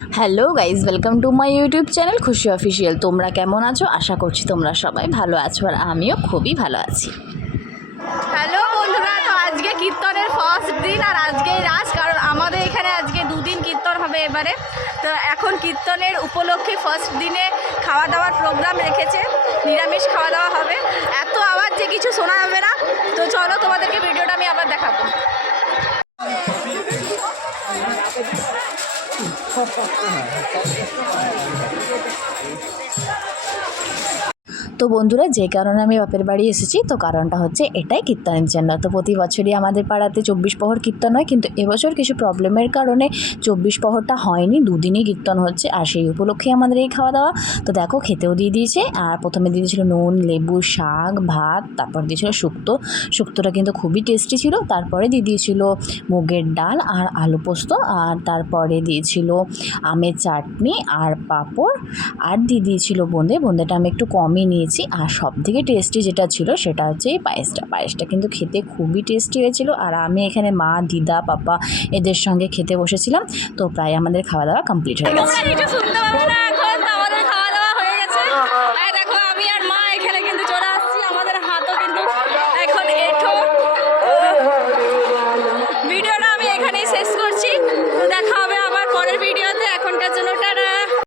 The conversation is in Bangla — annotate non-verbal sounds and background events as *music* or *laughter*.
Hello guys welcome to my YouTube channel Khushi official তোমরা কেমন আছো? আশা করছি তোমরা সবাই ভালো আছো আর আমিও খুবই ভালো আছি। হ্যালো বন্ধুরা, তো আজকে কীর্তনের ফার্স্ট দিন আর আজকেই রাস কারণ আমাদের এখানে আজকে দুদিন কীর্তন হবে এবারে। তো এখন কীর্তনের উপলক্ষে ফার্স্ট দিনে খাওয়া দাওয়ার প্রোগ্রাম রেখেছে, নিরামিষ খাওয়া দাওয়া হবে। এত আওয়াজ যে কিছু শোনা যাবে না। personagem. *laughs* তো বন্ধুরা, যে কারণে আমি বাপের বাড়ি এসেছি, তো কারণটা হচ্ছে এটাই কীর্তনের জন্য। তো প্রতি বছরই আমাদের পাড়াতে চব্বিশ প্রহর কীর্তন হয়, কিন্তু এবছর কিছু প্রবলেমের কারণে চব্বিশ প্রহরটা হয়নি, দুদিনই কীর্তন হচ্ছে, আর সেই উপলক্ষে আমাদের এই খাওয়া দাওয়া তো দেখো, খেতেও দিয়ে দিয়েছে, আর প্রথমে দিয়ে দিয়েছিল নুন, লেবু, শাক, ভাত, তারপর দিয়েছিল শুক্তো। শুক্তোটা কিন্তু খুবই টেস্টি ছিল, তারপরে দিয়ে দিয়েছিল মুগের ডাল আর আলু পোস্ত, আর তারপরে দিয়েছিল আমের চাটনি আর পাঁপড়, আর দিয়ে দিয়েছিল বোঁদে। বোঁদেটা আমি একটু কমই নিয়েছি। নিয়েছি আর সব থেকে টেস্টি যেটা ছিল সেটা হচ্ছে এই পায়েসটা। পায়েসটা কিন্তু খেতে খুবই টেস্টি হয়েছিল। আর আমি এখানে মা, দিদা, পাপা এদের সঙ্গে খেতে বসেছিলাম। তো প্রায় আমাদের খাওয়া দাওয়া কমপ্লিট হয়ে গেছে। দেখা